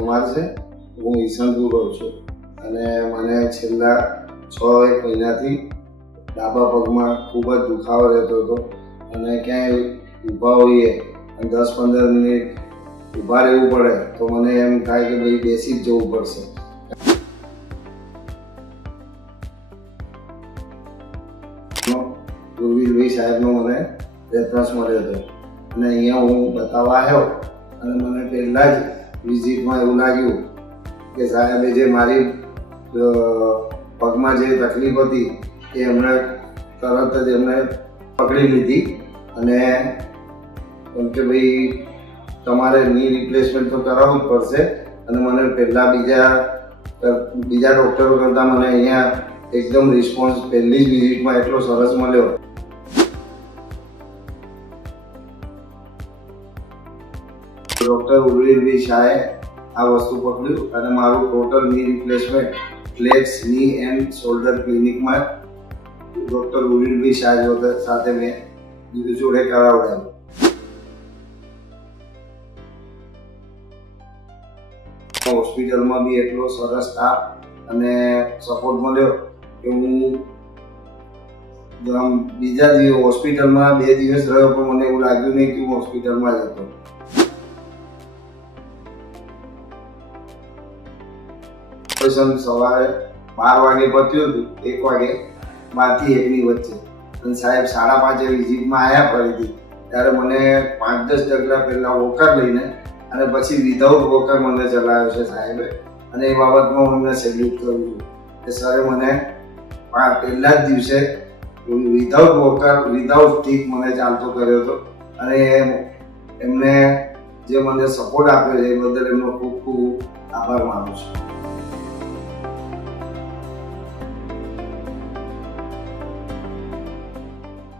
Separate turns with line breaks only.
છે, હું ઈસનપુર રહું છું. અને મને છેલ્લા છ એક મહિનાથી ડાબા પગમાં ખૂબ જ દુખાવો રહેતો હતો. અને ક્યાંય ઊભા હોઈએ અને દસ પંદર મિનિટ ઊભા રહેવું પડે, તો મને એમ થાય કે ભાઈ બેસી જ જવું પડશે. ગુરવીરભાઈ સાહેબનો મને રેફરન્સ મળ્યો હતો. અને અહીંયા હું બતાવવા આવ્યો અને મને પહેલાં જ વિઝિટમાં એવું લાગ્યું કે સાહેબે જે મારી પગમાં જે તકલીફ હતી એ એમણે તરત જ એમણે પકડી લીધી અને એમ કે ભાઈ, તમારે ની રિપ્લેસમેન્ટ તો કરાવવું જ પડશે અને મને પહેલાં બીજા બીજા ડૉક્ટરો કરતાં મને અહીંયા એકદમ રિસ્પોન્સ પહેલી જ વિઝિટમાં એટલો સરસ મળ્યો. ડૉક્ટર ઉર્વીરભાઈ શાહે આ વસ્તુ પકડ્યું અને મારું ટોટલની રિપ્લેસમેન્ટ ફ્લેક્સની એન્ડ શોલ્ડર ક્લિનિકમાં ડૉક્ટર ઉર્વીરભાઈ શાહ સાથે મેં જોડે કરાવડાવ્યું. હોસ્પિટલમાં બી એટલો સરસ સ્ટાફ અને સપોર્ટ મળ્યો કે હું બીજા દિવસ હોસ્પિટલમાં બે દિવસ રહ્યો પણ મને એવું લાગ્યું નહીં કે હું હોસ્પિટલમાં જ હતો. ઓપરેશન સવારે બાર વાગે પત્યું હતું, એક વાગે બારથી એકની વચ્ચે. અને સાહેબ સાડા પાંચે વિઝિટમાં આવ્યા ફરીથી. ત્યારે મને પાંચ દસ ડગલા પહેલાં વોકર લઈને અને પછી વિધાઉટ વોકર મને ચલાવ્યો છે સાહેબે. અને એ બાબતમાં હું એમને સેલ્યુટ કરું છું. કે સરે મને પહેલા જ દિવસે વિધાઉટ વોકર વિધાઉટ સ્ટીક મને ચાલતો કર્યો હતો. અને એમને જે મને સપોર્ટ આપ્યો છે એ બદલ એમનો ખૂબ ખૂબ આભાર માનું છું.